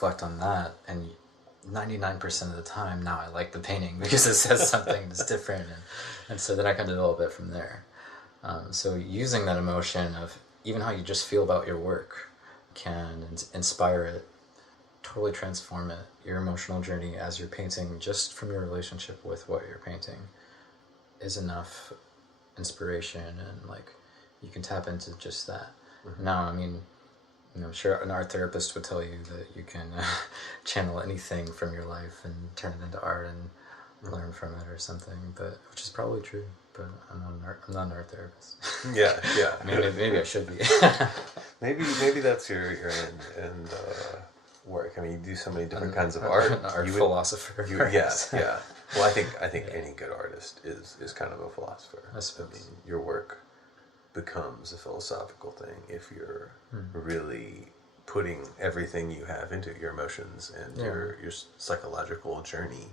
reflect on that, and 99% of the time now I like the painting because it says something that's different, and so then I can develop it from there. So using that emotion of even how you just feel about your work can inspire it, totally transform it, your emotional journey as you're painting, just from your relationship with what you're painting, is enough inspiration, and like you can tap into just that. Now, I mean, I'm sure an art therapist would tell you that you can channel anything from your life and turn it into art and learn from it or something, but which is probably true. But I'm not an art therapist. Yeah. I mean, maybe I should be. maybe that's your end work. I mean, you do so many different kinds of art. An art philosopher. Yeah. Well, I think any good artist is kind of a philosopher. I suppose. I mean, your work becomes a philosophical thing if you're really putting everything you have into it, your emotions and your psychological journey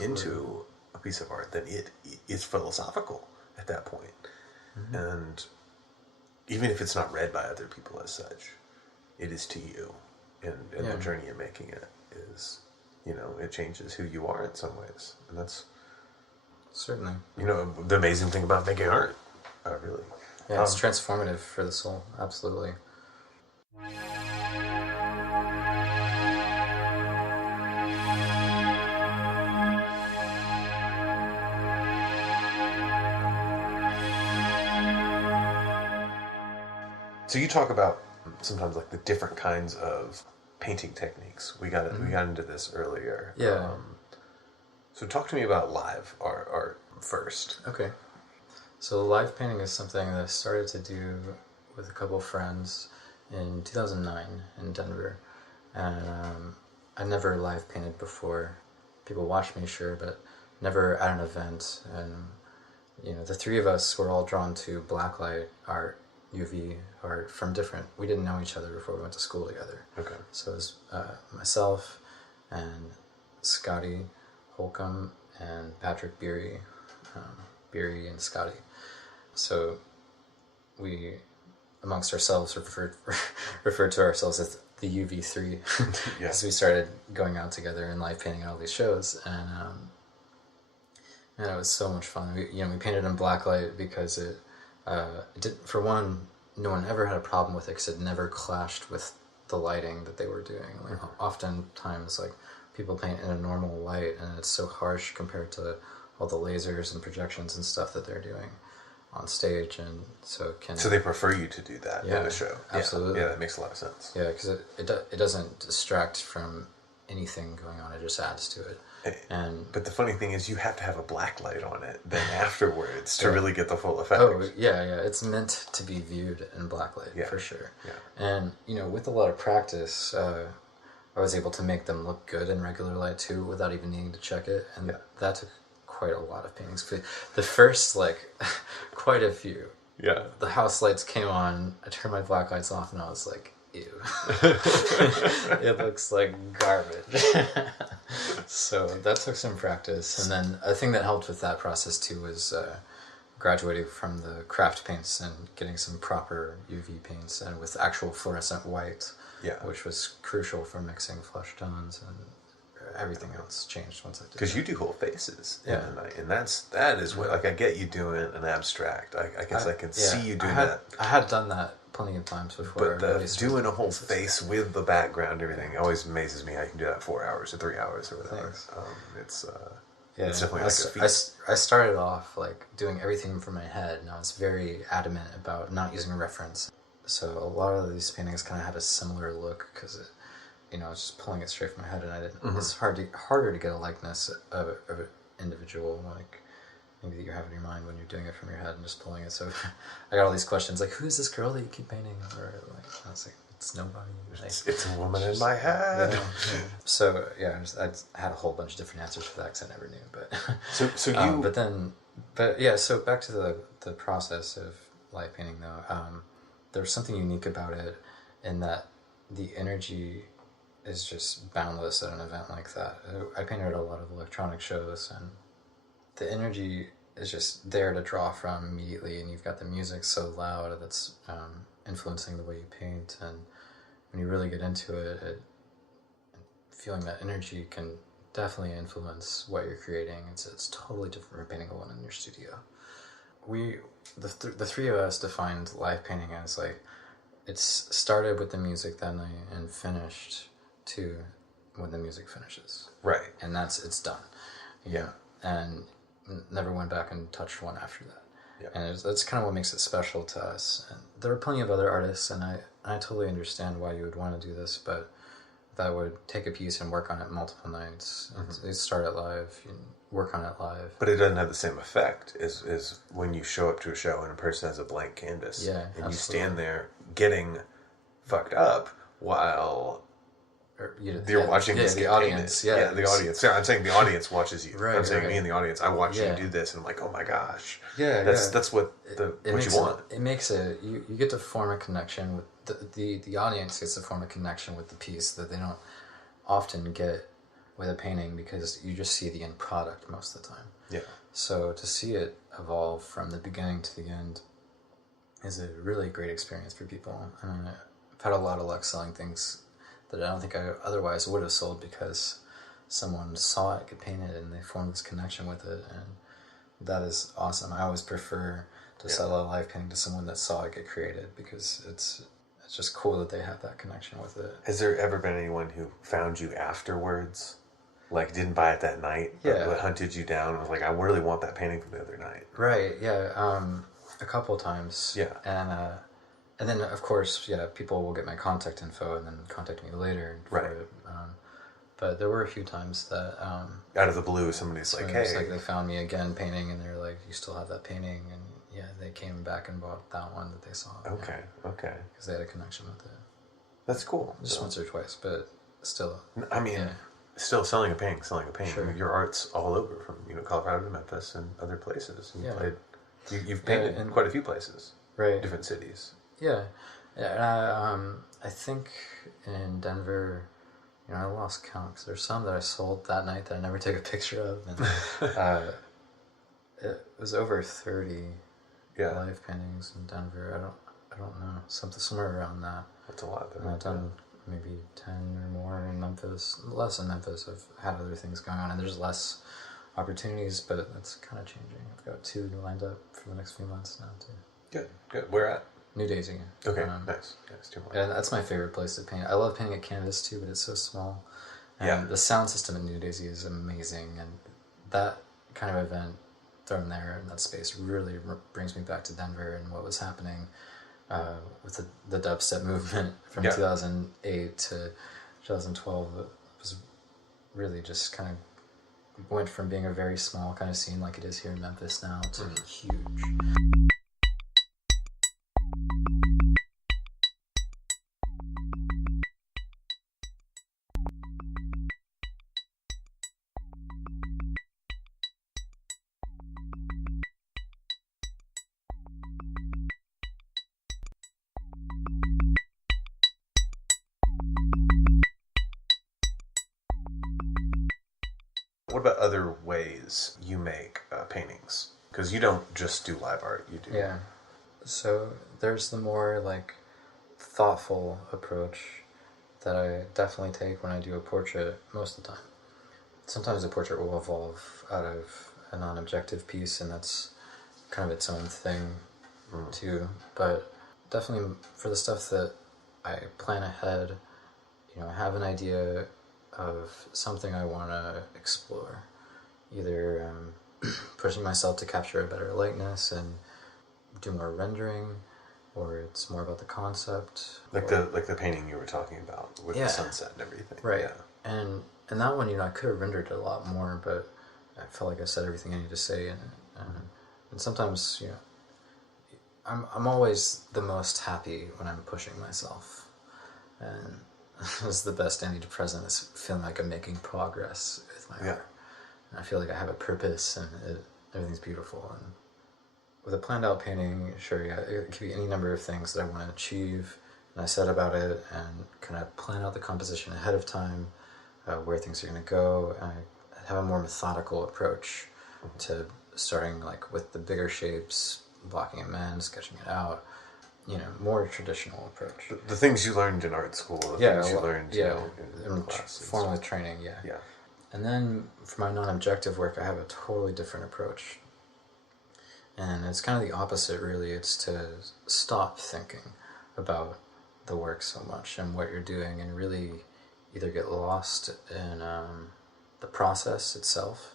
into a piece of art, then it is philosophical at that point. And even if it's not read by other people as such, it is to you, and the journey of making it is, it changes who you are in some ways, and that's certainly the amazing thing about making art, really. Yeah, it's transformative for the soul, absolutely. So you talk about sometimes like the different kinds of painting techniques. We got into this earlier. Yeah. So talk to me about live art first. Okay. So live painting is something that I started to do with a couple of friends in 2009 in Denver. And I never live painted before. People watched me, sure, but never at an event. And, the three of us were all drawn to blacklight art, UV art from we didn't know each other before we went to school together. Okay. So it was myself and Scotty Holcomb and Patrick Beery, Beery and Scotty. So we, amongst ourselves, referred to ourselves as the UV3 because we started going out together and live painting at all these shows, and it was so much fun. We painted in blacklight because it did, for one, no one ever had a problem with it because it never clashed with the lighting that they were doing. Like oftentimes, like people paint in a normal light, and it's so harsh compared to all the lasers and projections and stuff that they're doing on stage, and so they prefer you to do that in a show. Absolutely. Yeah, that makes a lot of sense. Yeah, because it doesn't distract from anything going on. It just adds to it. But the funny thing is, you have to have a black light on it then afterwards to really get the full effect. Oh yeah, it's meant to be viewed in black light for sure. Yeah. And with a lot of practice, I was able to make them look good in regular light too, without even needing to check it, and that took quite a lot of paintings. The first, quite a few. Yeah. The house lights came on, I turned my black lights off, and I was like, ew. It looks like garbage. So that took some practice. And then a thing that helped with that process too was graduating from the craft paints and getting some proper UV paints and with actual fluorescent white, which was crucial for mixing flesh tones, and everything else changed once I did. Because you do whole faces in the night, and that is what, I get you doing an abstract. I guess I can see you doing that. I had done that plenty of times before. But doing a whole face with the background and everything always amazes me how you can do that 4 hours or 3 hours or whatever. It's definitely like a feat. I started off doing everything from my head, and I was very adamant about not using a reference. So a lot of these paintings kind of had a similar look because I was just pulling it straight from my head, and I didn't. It's harder to get a likeness of an individual, maybe that you have in your mind when you're doing it from your head and just pulling it. So I got all these questions like, "Who's this girl that you keep painting?" Or I was like, "It's nobody." It's a woman in my head. Yeah. So I had a whole bunch of different answers for that because I never knew. But so back to the process of live painting though. There's something unique about it in that the energy is just boundless at an event like that. I painted at a lot of electronic shows, and the energy is just there to draw from immediately, and you've got the music so loud that's influencing the way you paint, and when you really get into it, feeling that energy can definitely influence what you're creating. It's totally different from painting alone in your studio. The three of us defined live painting as like, it's started with the music that night and finished to when the music finishes. Right. And it's done. Yeah. And never went back and touched one after that. Yeah. And that's kind of what makes it special to us. And there are plenty of other artists, and I totally understand why you would want to do this, but that would take a piece and work on it multiple nights. Mm-hmm. You start it live, you work on it live. But it doesn't have the same effect as when you show up to a show and a person has a blank canvas. Yeah, and absolutely. You stand there getting fucked up while you're watching this the audience. Yeah, the audience. Yeah, I'm saying the audience watches you. Right, I'm saying me and the audience. I watch you do this, and I'm like, oh my gosh. Yeah, that's what what you want. It makes it. You get to form a connection with the audience gets to form a connection with the piece that they don't often get with a painting, because you just see the end product most of the time. Yeah. So to see it evolve from the beginning to the end is a really great experience for people. And I've had a lot of luck selling things that I don't think I otherwise would have sold, because someone saw it get painted and they formed this connection with it, and that is awesome. I always prefer to sell a live painting to someone that saw it get created, because it's just cool that they have that connection with it. Has there ever been anyone who found you afterwards? Like, didn't buy it that night, but hunted you down and was like, I really want that painting from the other night? Right, yeah. A couple times. Yeah. And then, of course, people will get my contact info and then contact me later. Right. But there were a few times that... out of the blue, somebody's like, hey... like they found me again painting, and they're like, you still have that painting? And they came back and bought that one that they saw. Okay. Because they had a connection with it. That's cool. Just once or twice, but still. I mean, still selling a painting. Sure. Your art's all over, from Colorado to Memphis and other places. You've painted in quite a few places. Right. Different cities. Yeah. And I think in Denver, I lost count, because there's some that I sold that night that I never took a picture of. And it was over 30 live paintings in Denver. I don't know, somewhere around that. That's a lot. I've done maybe 10 or more in Memphis. Less in Memphis. I've had other things going on, and there's less opportunities, but that's kind of changing. I've got 2 lined up for the next few months now too. Good. Where at? New Daisy. Okay, nice. Yeah, it's 2 more. And that's my favorite place to paint. I love painting at canvas too, but it's so small. And the sound system at New Daisy is amazing, and that kind of event thrown there in that space really brings me back to Denver and what was happening with the dubstep movement from 2008 to 2012. It was really just kind of went from being a very small kind of scene like it is here in Memphis now to huge. What about other ways you make paintings? Because you don't just do live art, you do. Yeah. So there's the more like thoughtful approach that I definitely take when I do a portrait most of the time. Sometimes a portrait will evolve out of a non-objective piece, and that's kind of its own thing too. But definitely for the stuff that I plan ahead, I have an idea of something I want to explore, either pushing myself to capture a better likeness and do more rendering, or it's more about the concept, like the painting you were talking about with the sunset and everything, right? And that one, I could have rendered it a lot more, but I felt like I said everything I need to say in it. And sometimes I'm always the most happy when I'm pushing myself, and it's the best antidepressant is feeling like I'm making progress with my art. And I feel like I have a purpose, and everything's beautiful. And with a planned out painting, sure, it could be any number of things that I want to achieve, and I set about it and kind of plan out the composition ahead of time, where things are going to go, and I have a more methodical approach to starting like with the bigger shapes, blocking them in, sketching it out, more traditional approach. The things you learned in art school, the things you learned in class. Formal training, yeah. Yeah. And then for my non-objective work, I have a totally different approach. And it's kind of the opposite, really. It's to stop thinking about the work so much and what you're doing, and really either get lost in the process itself,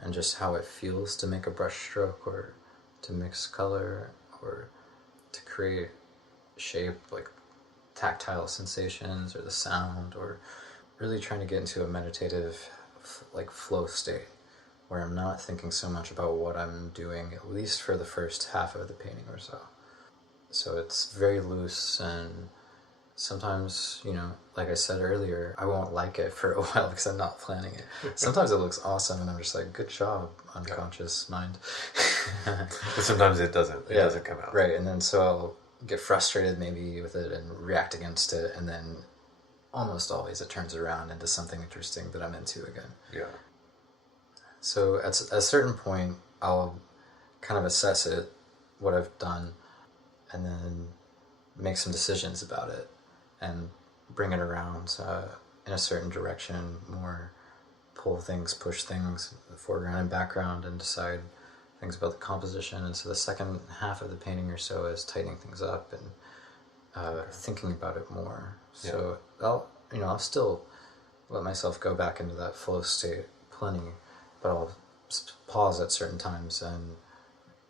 and just how it feels to make a brush stroke, or to mix color, or to create shape, like tactile sensations, or the sound, or really trying to get into a meditative flow state where I'm not thinking so much about what I'm doing, at least for the first half of the painting or so. So it's very loose, and sometimes, like I said earlier, I won't like it for a while because I'm not planning it. Sometimes it looks awesome and I'm just like, good job, unconscious mind. But sometimes it doesn't come out. Right, and then so I'll get frustrated maybe with it and react against it, and then almost always it turns around into something interesting that I'm into again. Yeah. So at a certain point, I'll kind of assess it, what I've done, and then make some decisions about it and bring it around in a certain direction, more pull things, push things, foreground and background, and decide things about the composition. And so the second half of the painting or so is tightening things up and thinking about it more. So I'll still let myself go back into that flow state plenty, but I'll pause at certain times and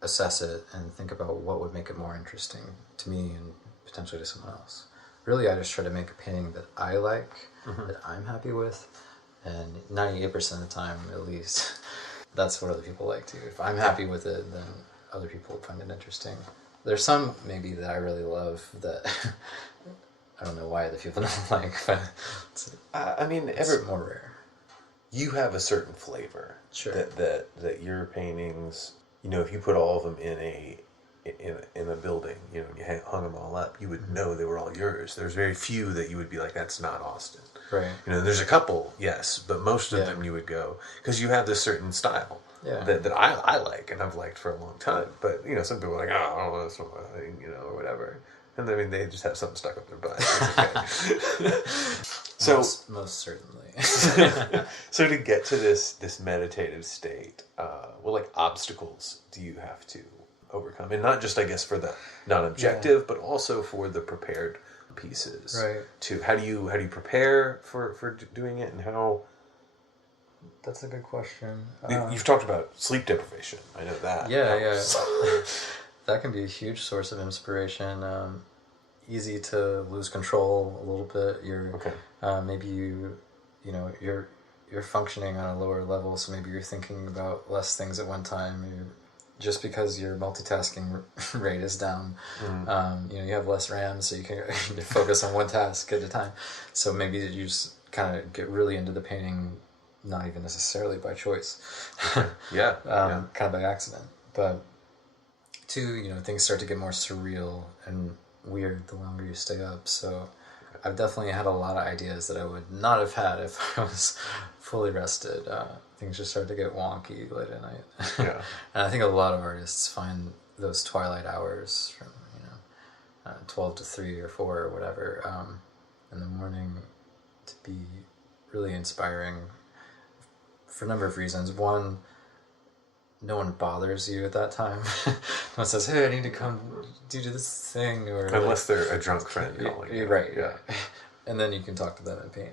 assess it and think about what would make it more interesting to me and potentially to someone else. Really, I just try to make a painting that I like, that I'm happy with, and 98% of the time, at least, that's what other people like too. If I'm happy with it, then other people find it interesting. There's some maybe that I really love that I don't know why other people don't like, but it's more rare. You have a certain flavor. Sure. That your paintings, if you put all of them in a building, and you hung them all up, you would know they were all yours. There's very few that you would be like, that's not Austin. Right. There's a couple, yes, but most of them you would go, because you have this certain style that I like and I've liked for a long time. But, some people are like, oh, I don't know, that's not my thing, or whatever. And they just have something stuck up their butt. It's okay. So most certainly. So to get to this meditative state, what obstacles do you have to overcome? And not just, I guess, for the non-objective, but also for the prepared pieces. Right. To how do you prepare for doing it, and how? That's a good question. You've talked about sleep deprivation. I know that. Yeah. That can be a huge source of inspiration. Easy to lose control a little bit. Maybe you're functioning on a lower level, so maybe you're thinking about less things at one time. Just because your multitasking rate is down, you have less RAM, so you can focus on one task at a time. So maybe you just kind of get really into the painting, not even necessarily by choice. Kind of by accident. But two, things start to get more surreal and weird the longer you stay up. So I've definitely had a lot of ideas that I would not have had if I was fully rested. Things just start to get wonky late at night. Yeah. And I think a lot of artists find those twilight hours from 12 to 3 or 4 or whatever in the morning to be really inspiring for a number of reasons. One, no one bothers you at that time. No one says, "Hey, I need to come do this thing," or unless they're a drunk friend calling you. Right. Yeah. And then you can talk to them and paint.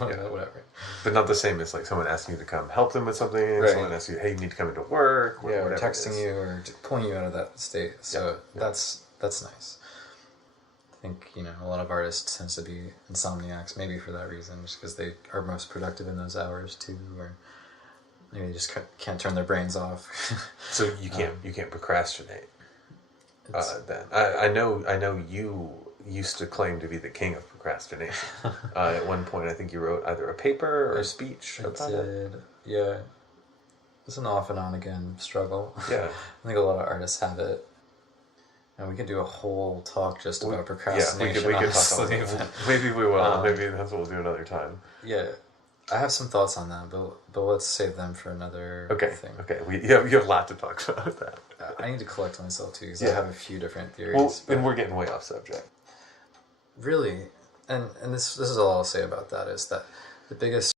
Whatever. But not the same as someone asking you to come help them with something. Right. Someone asks you, "Hey, you need to come into work." Or texting you or pulling you out of that state. So that's nice. I think a lot of artists tends to be insomniacs, maybe for that reason, just because they are most productive in those hours too, or maybe they just can't turn their brains off. So you can't procrastinate. Then I know you used to claim to be the king of procrastination. At one point, I think you wrote either a paper or a speech about it. Yeah. It's an off and on again struggle. Yeah. I think a lot of artists have it. And we could do a whole talk just about procrastination. Yeah, we could talk about it. Maybe we will. Maybe that's what we'll do another time. Yeah. I have some thoughts on that, but let's save them for another thing. Okay. You have a lot to talk about with that. I need to collect myself too, because I have a few different theories. Well, and we're getting way off subject. Really, and this is all I'll say about that, is that the biggest